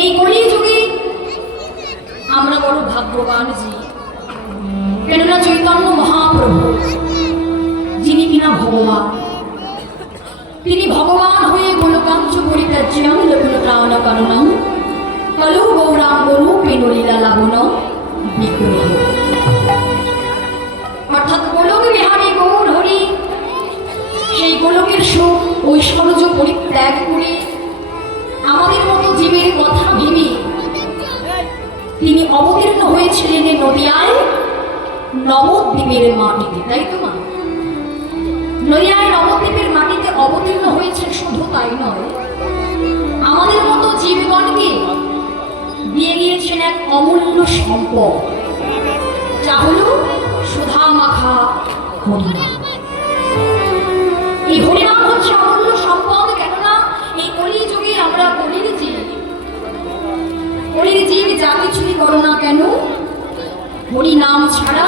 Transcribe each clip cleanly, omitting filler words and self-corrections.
এই কলিযুগে আমরা বড় ভাগ্যবান যে, কেননা চৈতন্য মহাপ্রভু যিনি কিনা ভগবান, তিনি ভগবান হয়ে গোলকাঞ্চ পরিত্যাজ্যং লঘুন প্রাণ কারণং কলু গৌরাঙ্গ রূপে লীলা লাবণ বিগ্রহ। অর্থাৎ গোলক বিহারী গৌর হরি সেই গোলকের সুখ ঐশ্বর্য পরিত্যাগ করে আমাদের মতো জীবের কথা ভেবে তিনি অবতীর্ণ হয়েছিলেন নদিয়ায় নবদ্বীপের মাটিতে, তাই তো মা? নদিয়ায় নবদ্বীপের মাটিতে অবতীর্ণ হয়েছে, শুধু তাই নয়, আমাদের মতো জীবগণকে দিয়ে গিয়েছেন এক অমূল্য সম্পদ, যা হল সুধা মাখা হরিনাম। এই হরিনাম হচ্ছে অমূল্য সম্পদ, কেননা এই কলিযুগে আমরা কলির জীব যা কিছুই করো না কেন, হরিনাম ছাড়া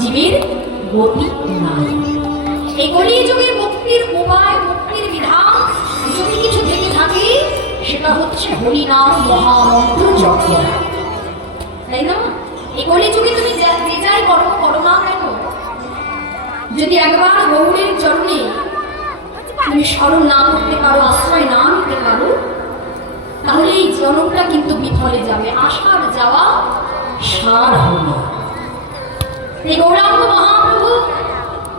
জীবের গতি নাই। এই কলিযুগে মুক্তির উপায়, মুক্তির বিধান যদি কিছু থেকে থাকে, সেটা হচ্ছে হরিনাম মহামন্ত্র জপ করা, তাই না? এই কলিযুগে তুমি যে যাই কর্ম করো না কেন, যদি একবার গৌরের চরণে তুমি স্মরণ না করতে পারো, আশ্রয় না নিতে পারো, তাহলে এই জনমটা কিন্তু বিফলে যাবে, আশার যাওয়া সার হবে। এই গৌরাঙ্গ মহাপ্রভু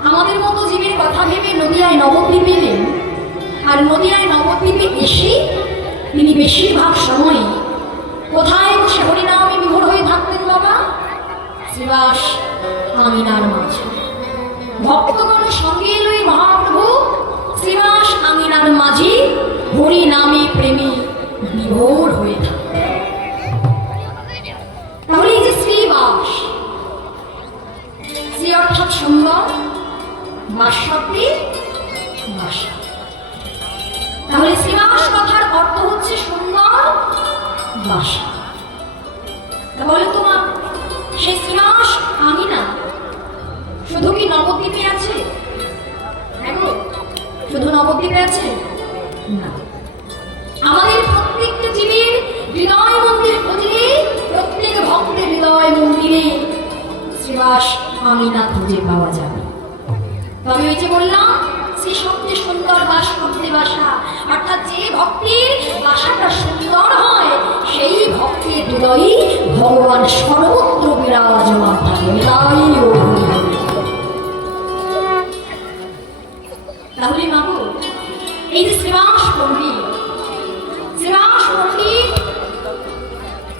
আমাদের মতো জীবের কথা ভেবে নদিয়ায় নবদ্বীপে এলেন। আর নদিয়ায় নবদ্বীপে এসে তিনি বেশিরভাগ সময় কোথায় বসে হরিনামে বিভোর হয়ে থাকতেন বাবা? শ্রীবাস আমিনার মাঝে। ভক্তগণ সঙ্গে লই মহাপ্রভু শ্রীবাস আমিনার মাঝে হরিনামে প্রেমে বিভোর হয়ে থাকতেন। তাহলে এই যে শ্রীবাস, শ্রী অর্থাৎ সুন্দর, বাস শব্দে বাসা, তাহলে শ্রীবাস কথার অর্থ হচ্ছে সুন্দর বাসা। তাহলে তোমার সেই শ্রীবাস আমিনা শুধু কি নবদ্বীপে আছে? দেখো, শুধু নবদ্বীপে আছে না, আমাদের প্রত্যেকটা জীবের হৃদয় মন্দির খুঁজলে, প্রত্যেক ভক্তের হৃদয় মন্দিরে শ্রীবাস আমিনা খুঁজে পাওয়া যাবে। তবে ওই যে বললাম, শ্রী শব্দে সুন্দর, বাস শব্দে বাসা, অর্থাৎ যে ভক্তের বাসাটা সুন্দর হয়, সেই ভক্তের হৃদয়ে ভগবান সর্বত্র বিরাজমান থাকে। তাহলে মাগো, এই যে শ্রীবাস পণ্ডিত,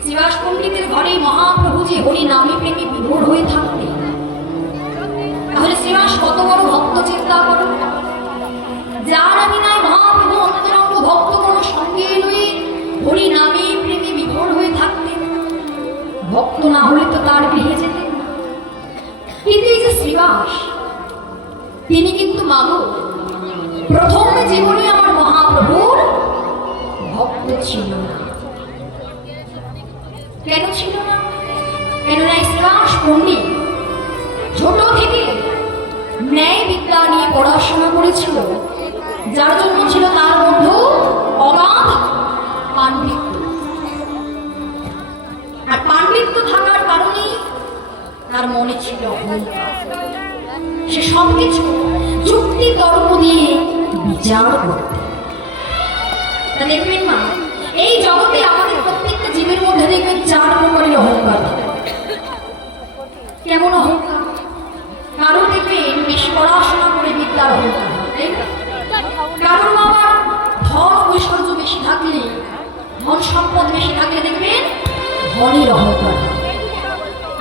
শ্রীবাস পণ্ডিতের ঘরে মহাপ্রভু যে হরি নামে প্রেমে বিভোর হয়ে থাকতেন, তাহলে শ্রীবাস কত বড় ভক্ত চিন্তা করো। যার আমিনায় মহাপ্রভু অন্তরঙ্গ ভক্তগণ সঙ্গে লয়ে হরি নামে প্রেমে বিভোর হয়ে থাকতেন, ভক্ত না হলে তো তার গৃহে যেতেন না। কিন্তু এই যে শ্রীবাস, তিনি কিন্তু মাগো প্রথম জীবনে আমার মহাপ্রভুর ভক্ত ছিল না। কেন ছিল না? কেননা শ্রীবাস পণ্ডিত ছোট থেকে ন্যায় বিদ্যা নিয়ে পড়াশোনা করেছিল, যার জন্য ছিল তার বন্ধু অগাধ পাণ্ডিত্য। আর পাণ্ডিত্য থাকার কারণে তার মনে ছিল সে সবকিছু যুক্তি তর্ক দিয়ে বিচার করতে। দেখবেন মা, এই জগতে আমাদের প্রত্যেকটা জীবের মধ্যে দেখবেন 4 প্রকারের অহংকার। কেমন অহংকার? কারো দেখবেন বেশি পড়াশোনা করে বিদ্যার অহংকার, কারোর বাবার ধন ঐশ্বর্য বেশি থাকলে, ধন সম্পদ বেশি থাকলে দেখবেন ধনের অহংকার।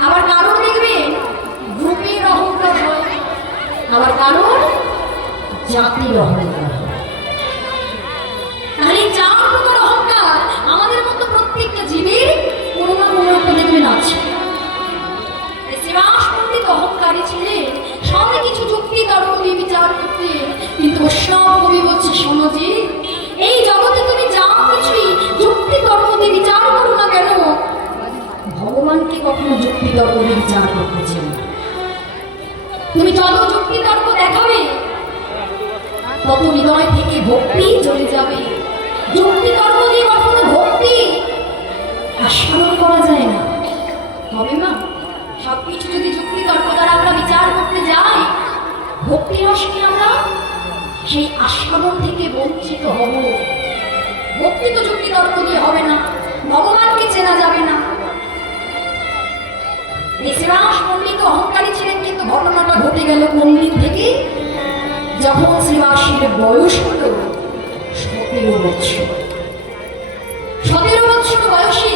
আবার কারোর দেখবেন গ্রুপের অহংকার হয়, আবার কারোর জাতির অহংকার। তাহলে 4 প্রকার অহংকার আমাদের মতো প্রত্যেকটা জীবের কোনো না কোনো একটা দেখবেন আছে। শ্রীবাস পণ্ডিত অহংকারী ছিলেন, সব কিছু যুক্তি তর্ক দিয়ে বিচার করতে। কিন্তু বৈষ্ণব কবি বলছে, শোনো যে এই জগতে তুমি যা কিছুই যুক্তি তর্ক দিয়ে বিচার করো না কেন, ভগবানকে কখনো যুক্তি তর্ক দিয়ে বিচার করতেছেন না। তুমি যত যুক্তি তর্ক দেখাবে, তত হৃদয় থেকে ভক্তি চলে যাবে। যুক্তি তর্ক দিয়ে কখনো ভক্তি সেই আস্বাদন থেকে বঞ্চিত হব। ভক্তি তো যুক্তি তর্ক দিয়ে হবে না, ভগবানকে চেনা যাবে না। শ্রীবাস পণ্ডিত অহংকারী ছিলেন, কিন্তু ঘটনাটা ঘটে গেল কোন দিন থেকে? যখন শ্রীবাসের বয়স হল 17 বছর। 17 বছর বয়সে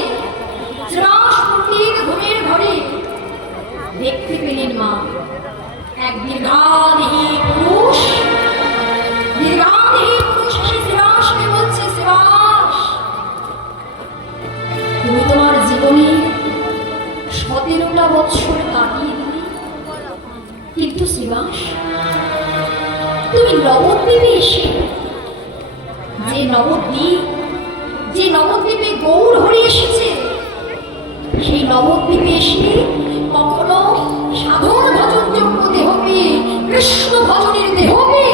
শ্রীবাস পণ্ডিত ঘুমের ঘরে দেখতে পেলেন মা এক দীর্ঘাদেহী পুরুষ এসে শ্রীবাসকে বলছে, শ্রীবাস, তুমি তোমার জীবনে 17টা বছর কাটিয়ে দিলে, কিন্তু শ্রীবাস, তুমি নবদ্বীপে এসে যে নবদ্বীপে গৌর হরি এসেছে, সেই নবদ্বীপে এসে কখনো সাধন ভজনযোগ্য দেহকে, কৃষ্ণ ভজনের দেহকে,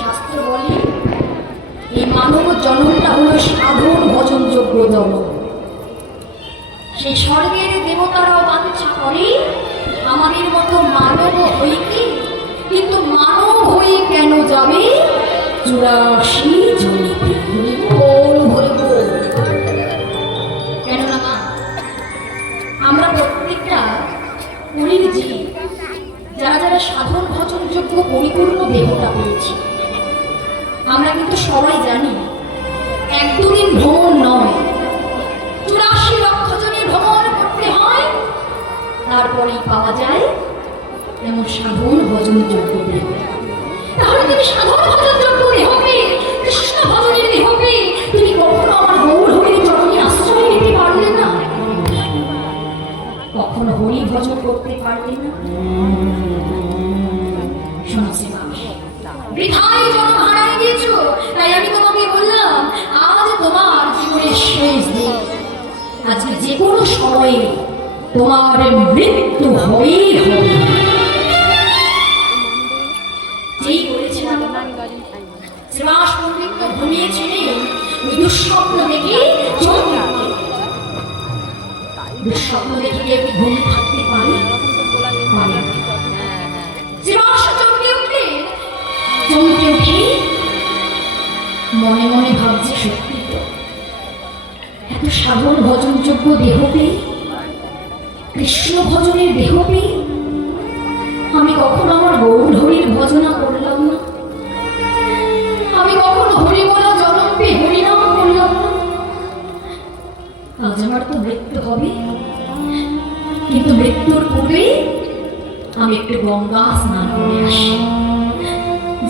শাস্ত্র বলে এই মানব জন্মটা হলো সাধন ভজনযোগ্য জন্ম। সেই স্বর্গের দেবতারাও বাঞ্ছা করে আমাদের মতো মানব হইতে, কিন্তু মানব হয়ে কেন যাবে 84 জনিতে? কেননা মা, আমরা প্রত্যেকটা পুরীর জীব, যারা যারা সাধন ভজনযোগ্য পরিপূর্ণ দেহটা পেয়েছি, আমরা কিন্তু সবাই জানি 1-2 দিন ভ্রমণ নয়, 84 লক্ষ জনের ভ্রমণ করতে হয়, তারপরেই পাওয়া যায় এমন সাধন ভজনযোগ্য দেহ। তাহলে তুমি সাধন ভজনযোগ্য দেহ পেয়ে, কৃষ্ণ ভজনের দেহ পেয়ে, তুমি কখনো আমার গৌর হরির চরণে আশ্রয় নিতে পারলে না? কখনো হরি ভজন করতে পারলে না? বৃথায় জন্ম হারাই দিয়েছ। তাই আমি তোমাকে বললাম, আজ তোমার জীবনের শেষ দিন, আজকে যে কোনো সময়ে তোমার মৃত্যু হবেই হবে। যেই বলেছিলাম শ্রীবাস পণ্ডিত ঘুমিয়েছিলেন, ওই দুঃস্বপ্ন দেখে দুঃস্বপ্ন দেখে কেউ ঘুম থাকতে পারে? শ্রীবাস চমকে উঠে মনে মনে ভাবছে, সত্যি তো, এত সাধন ভজনযোগ্য দেহ পেয়ে, কৃষ্ণ ভজনের দেহ পেয়ে আমি কখনো আমার গৌর হরির ভজনা করলাম না, আমি কখনো হরি বলা জনম পেয়ে হরিনাম করলাম না। আজ আমার তো মৃত্যু হবে, কিন্তু মৃত্যুর পূর্বে আমি একটু গঙ্গা স্নান করে আসি।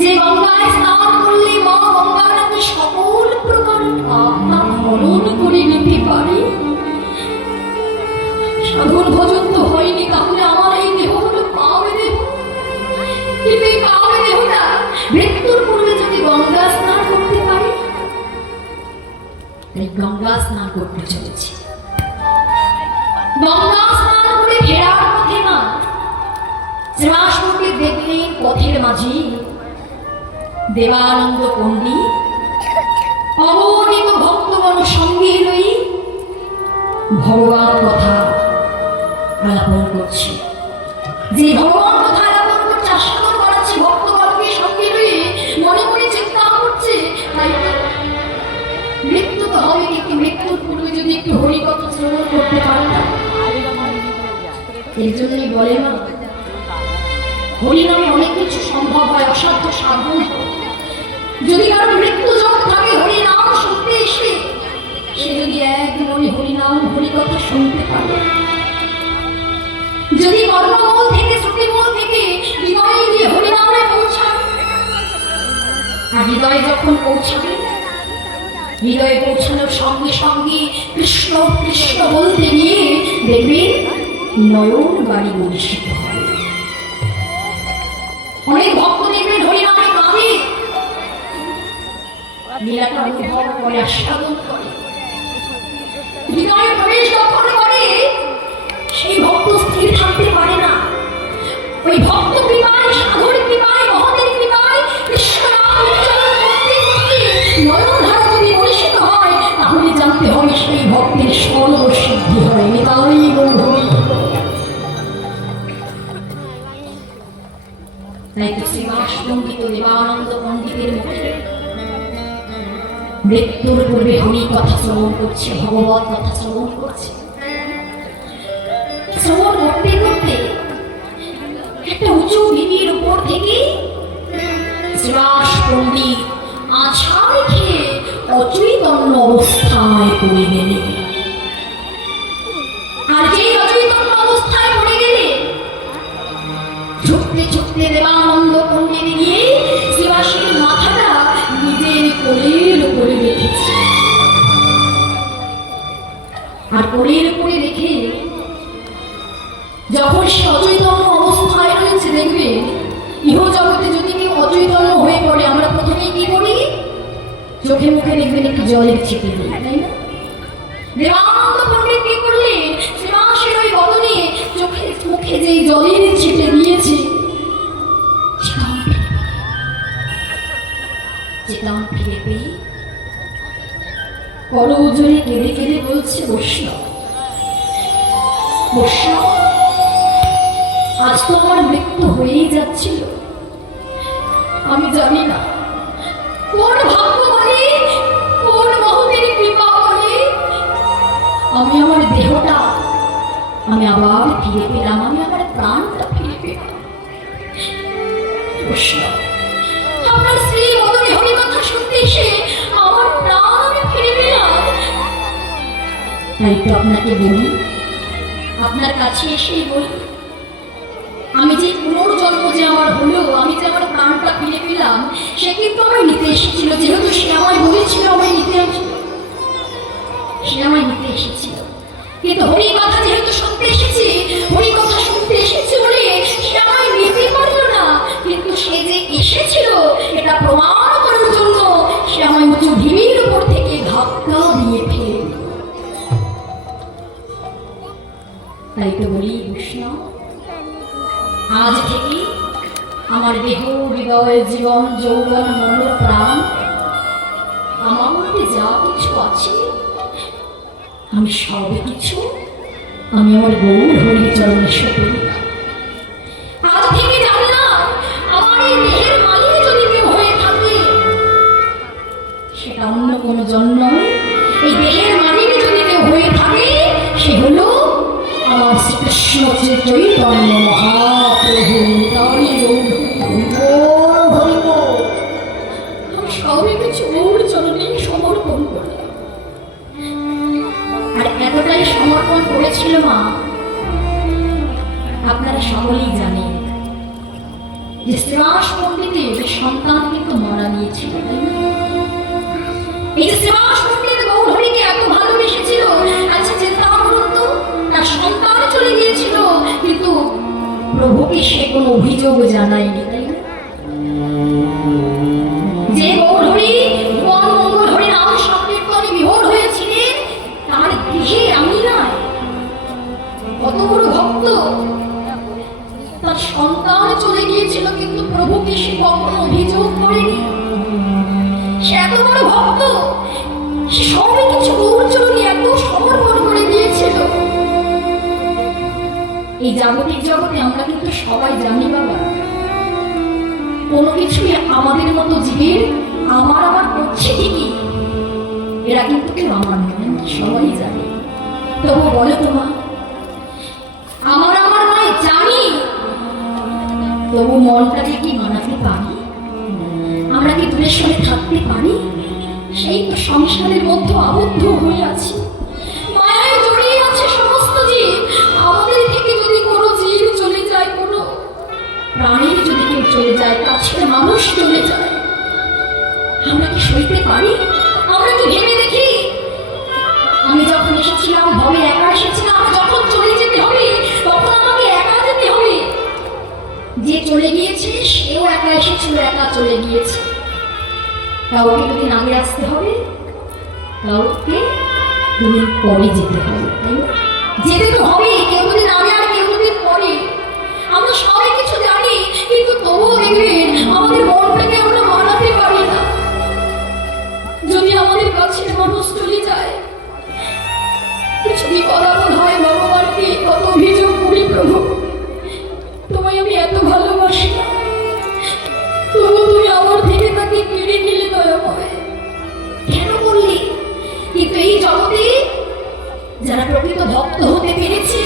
যে গঙ্গায় স্নান করলে মা গঙ্গা নাকি সকল প্রকার পাপ হরণ করে নিতে পারে। সাধন ভজন তো হয়নি, তাহলে আমার এই দেহ হলো পাবে দেহ, কিন্তু এই পাবে দেহটা মৃত্যুর পূর্বে যদি গঙ্গা স্নান করতে পারি, এই গঙ্গা স্নান করতে চলেছি। গঙ্গা স্নান করে ফেরার পথে মা শ্রীবাসকে দেখলেন পথের মাঝে দেবানন্দ পণ্ডিত অগণিত ভক্তগণ সঙ্গে লই ভগবান কথা আলাপন করছে। যে ভগবান কথা আলাপন করছে, আস্বাদন করাচ্ছে ভক্তগণকে সঙ্গে লই, মনে মনে চিন্তা করছে, তাই মৃত্যু তো হবে, কিন্তু মৃত্যুর পূর্বে যদি একটু হরিকথা শ্রবণ করতে পারতাম। এর জন্যই বলে না, হরিনামে অনেক কিছু সম্ভব হয়, অসাধ্য সাধন। যদি কারো মৃত্যু যোগ থাকে হরিনাম শুনতে এসে, সে যদি এক মনে হরিনাম হরিকথা শুনতে পারে, যদি কর্মমূল থেকে শ্রুতিমূল থেকে হৃদয়ে গিয়ে হরিনামে পৌঁছায়, আর হৃদয়ে যখন পৌঁছাবে, হৃদয়ে পৌঁছানোর সঙ্গে সঙ্গে কৃষ্ণ কৃষ্ণ বলতে নিয়ে দেখবেন নয়ন বাড়ি মনীষিত হয়। অনেক ভক্ত দেখবেন হরিনামে কাঁদে, লীলাটা অনুভব করে, আস্বাদন করে, হৃদয়ে প্রবেশ যখন করে, সেই ভক্ত স্থির থাকতে পারে না। ওই ভক্ত কৃপায়, সাধুর কৃপায়, মহতের কৃপায় কৃষ্ণ নাম উচ্চারণ করতে করতে নয়ন ধারা যদি মনীষিত হয়, তাহলে জানতে হবে সেই ভক্তের সর্বসিদ্ধি হয়। তাই গৌর। তাই তো শ্রীবাস পণ্ডিত দেবানন্দ পণ্ডিতের মুখে মৃত্যুর পূর্বে হরি কথা শ্রবণ করছে, ভগবত কথা শ্রবণ করছে। শ্রবণ করতে করতে একটা উঁচু ঢিবির উপর থেকে শ্রীবাস পণ্ডিত আছাড় খেয়ে অচৈতন্য অবস্থায় পড়ে গেলেন। আর যেই অচৈতন্য অবস্থায় পড়ে গেলে ছুটতে ছুটতে দেবানন্দ পণ্ডিত গিয়ে শ্রীবাসের মাথাটা নিজের কোলের উপরে রেখেছে। আর কোলের উপরে রেখে যখন সে অচৈতন্য অবস্থায় রয়েছে, দেখবে ইহ জগতে যদি কেউ অচৈতন্য হয়ে পড়ে আমরা প্রথমেই কি করি, চোখে মুখে দেখবেন একটু জলের ছিটে দিই, তাই না? দেবানন্দ পণ্ডিত কি করলেন, শ্রীবাসের ওই বদনে চোখে মুখে যেই জলের ছিটে দিয়েছে চেতন ফিরে পেয়ে করজোরে কেঁদে কেঁদে বলছে, বৈষ্ণব বৈষ্ণব, আজ তো আমার মৃত্যু হয়েই যাচ্ছিল, আমি জানি না কোন ভাগ্য বলে, কোন মহতের কৃপা বলে আমি আমার দেহটা আমি আবার ফিরে পেলাম, আমি আমার প্রাণটা ফিরে পেলাম। আপনার স্ত্রী বদনে হরি কথা শুনতে এসে আমার প্রাণ আমি ফিরে পেলাম। তাই তো আপনাকে বলি, আপনার কাছে এসেই বলি, আমি যে পুনর্জন্ম যে আমার হলো, আমি যে আমার প্রাণটা ফিরে পেলাম, সে কিন্তু আমায় নিতে এসেছিল। যেহেতু সে আমায় বলেছিল আমায় নিতে আসবে, সে আমায় নিতে এসেছিল। কিন্তু হরি কথা যেহেতু শুনতে এসেছি, হরি কথা শুনতে এসেছি বলে সে আমায় নিতে পারলো না, কিন্তু সে যে এসেছিল এটা প্রমাণ করার জন্য সে আমায় উঁচু ঢিবির উপর থেকে ধাক্কা দিয়ে ফেলে। তাই তো বলি বৈষ্ণব, আজ থেকে আমার দেহ হৃদয় জীবন যৌবন মন প্রাণ আমার মধ্যে যা কিছু আছে আমি সব কিছু আমি আমার গৌর হরি চরণে সঁপে দিলাম। আজ থেকে জানলাম আমার এই দেহের মালিক যদি কেউ হয়ে থাকে সেটা অন্য কোনো জন্ম, এই দেহের মালিক যদি কেউ হয়ে থাকে সে হলো আমার শ্রীকৃষ্ণ চৈতন্য মহাপ্রভু। আমি সবই কিছু গৌর চরণে সমর্পণ করলাম। আর এতটাই সমর্পণ করেছিল মা, আপনারা সকলেই জানেন যে শ্রীবাস পণ্ডিতের সন্তান কিন্তু মারা গিয়েছিল। এই যে শ্রীবাস পণ্ডিত গৌর হরিকে এত ভালোবেসেছিল, আচ্ছা চিন্তা করুন তো, তার সন্তান চলে গিয়েছিল কিন্তু প্রভুকে সে কোনো অভিযোগ জানায়নি, তাই না? যে গৌর হরি ভুবন মঙ্গল হরি নাম সংকীর্তনে বিভোর হয়েছিলেন, তার গৃহে আমি নয়, কত বড় ভক্ত, তার সন্তান চলে গিয়েছিল কিন্তু প্রভুকে সে কখনো অভিযোগ করেনি। সে এত বড় ভক্ত, সে সবই কিছু গৌর চরণে এত সমর্পণ করে দিয়েছিল। এই জাগতিক জগতে আমরা কিন্তু সবাই জানি বাবা, কোনো কিছুই আমাদের মতো জীবের আমার আমার করছে ঠিকই, এরা কিন্তু কেউ আমার নয়, সবাই জানে। তবু বলো তোমা, আমার আমার নয় জানি, তবু মনটাকে কি মানাতে পারি? আমরা কি দূরের সঙ্গে থাকতে পারি? সেই তো সংসারের মধ্যে আবদ্ধ হয়ে আছি, মায়ায় জড়িয়ে আছে সমস্ত জীব। আমাদের থেকে যদি কোনো জীব চলে যায়, কোনো প্রাণীর যদি কেউ চলে যায়, কাছের মানুষ চলে যায়, আমরা কি সইতে পারি? আমরা কি ভেবে দেখি, আমি যখন এসেছিলাম ভবে একা এসেছিলাম, যখন চলে যেতে হবে তখন আমাকে একা যেতে হবে। যে চলে গিয়েছে সেও একা এসেছিল, একা চলে গিয়েছে। কাউকে দুদিন আগে আসতে হবে, কাউকে দুদিন পরে যেতে হবে, তাই না? যেতে তো হবে, কেউ দুদিন আগে আর কেউ দুদিন পরে। আমরা সবাই কিছু জানি, কিন্তু তবুও দেখবেন আমাদের মনটাকে আমরা মানাতে পারি না। যদি আমাদের কাছে মানুষ চলে যায়, কিছু বিপদ আপদ হয়, ভগবানকে কত অভিযোগ করি, প্রভু তোমায় আমি এত ভালোবাসি, তবু তুমি আমার থেকে তাকে কেড়ে নিলে দয়াময়। কেন বললি? কিন্তু এই জগতে যারা প্রকৃত ভক্ত হতে পেরেছে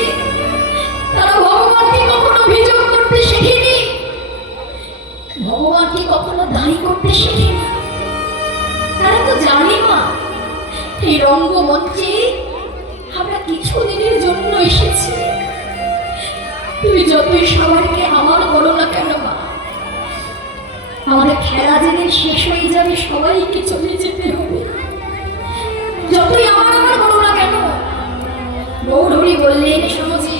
তারা ভগবানকে কখনো বিজয় করতে শেখেনি, ভগবানকে কখনো দায়ী করতে শেখেনি। তারা তো জানে মা, এই রঙ্গমঞ্চে আমরা কিছুদিনের জন্য এসেছি। তুমি যতই সবাইকে আমার বলো না কেন মা, আমাদের খেলা যেদিন শেষ হয়ে যাবে সবাইকে চলে যেতে হবে। যতই আমার বলো না কেন, গৌরহরি বললেন শোনোজি,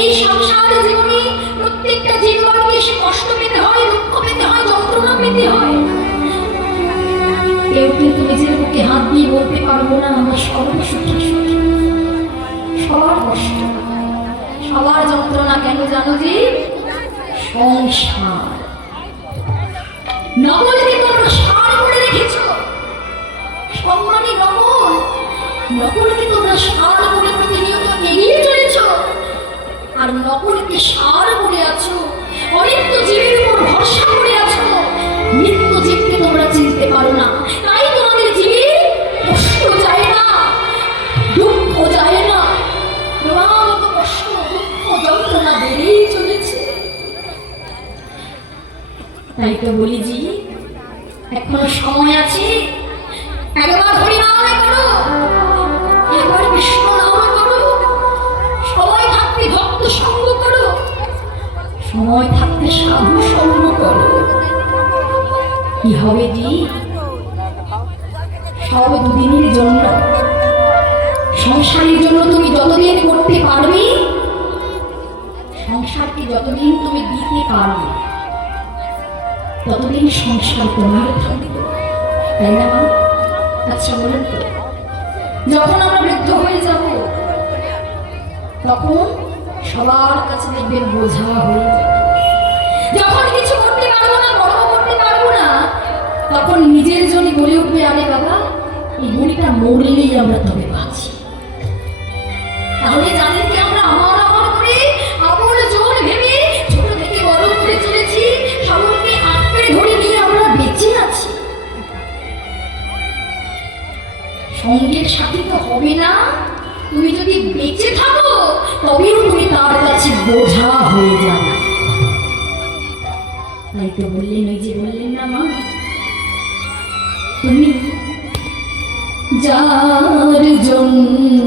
এই সংসার জীবনে প্রত্যেকটা জীবনকে এসে কষ্ট পেতে হয়, দুঃখ পেতে হয়, যন্ত্রণা পেতে হয়। কেউ কিন্তু নিজের বুকে হাত দিয়ে বলতে পারবো না আমার সর্বসুখী সুখী। সবার কষ্ট, সবার যন্ত্রণা কেন জানো যে? সংসার। নকলকে তোমরা সার করে রেখেছ, সম্মানী নকল, নকলকে তোমরা সার করে প্রতিনিয়ত এগিয়ে চলেছ, আর নকলকে সার করে আছো, অনিত্য জীবের উপর ভরসা করে আছো। নিত্য জীবকে তোমরা চিনতে পারো না, তাই তোমাদের জীবে কষ্ট যায় না, দুঃখ যায় না, ক্রমাগত কষ্ট দুঃখ যন্ত্রণা বেড়েই চলেছে। তাই তো বলি জি, এখনো সময় আছে, একবার হরিনাম করো, একবার কৃষ্ণ নাম করো, সময় থাকতে ভক্ত সঙ্গ করো, সময় থাকতে সাধু সঙ্গ করো। কি হবে জি? সব দুদিনের জন্য। সংসারের জন্য তুমি যতদিন করতে পারবে, সংসারকে যতদিন তুমি দিতে পারবে, ততদিন সংসার তোমার থাকবে, তাই না মা? আচ্ছা বলেন তো, যখন আমরা বৃদ্ধ হয়ে যাব তখন সবার কাছে দেখবেন বোঝা হয়ে যাবে। যখন কিছু করতে পারবো না, কর্ম করতে পারবো না, তখন নিজের জন্য বলে উঠবে, আরে বাবা এই বুড়িটা মরলেই আমরা তবে বাঁচি। তাহলে যাদেরকে আমরা আমার আমার করে আপন জন ভেবে ছোট থেকে বড় করে চলেছি, সকলকে আঁকড়ে ধরে নিয়ে আমরা বেঁচে আছি। সঙ্গের সাথী তো হবে না, তুমি যদি বেঁচে থাকো তবেও তুমি তার কাছে বোঝা হয়ে যাবে। তাই তো বললেন, ওই যে বললেন না মা, তুমি যার জন্য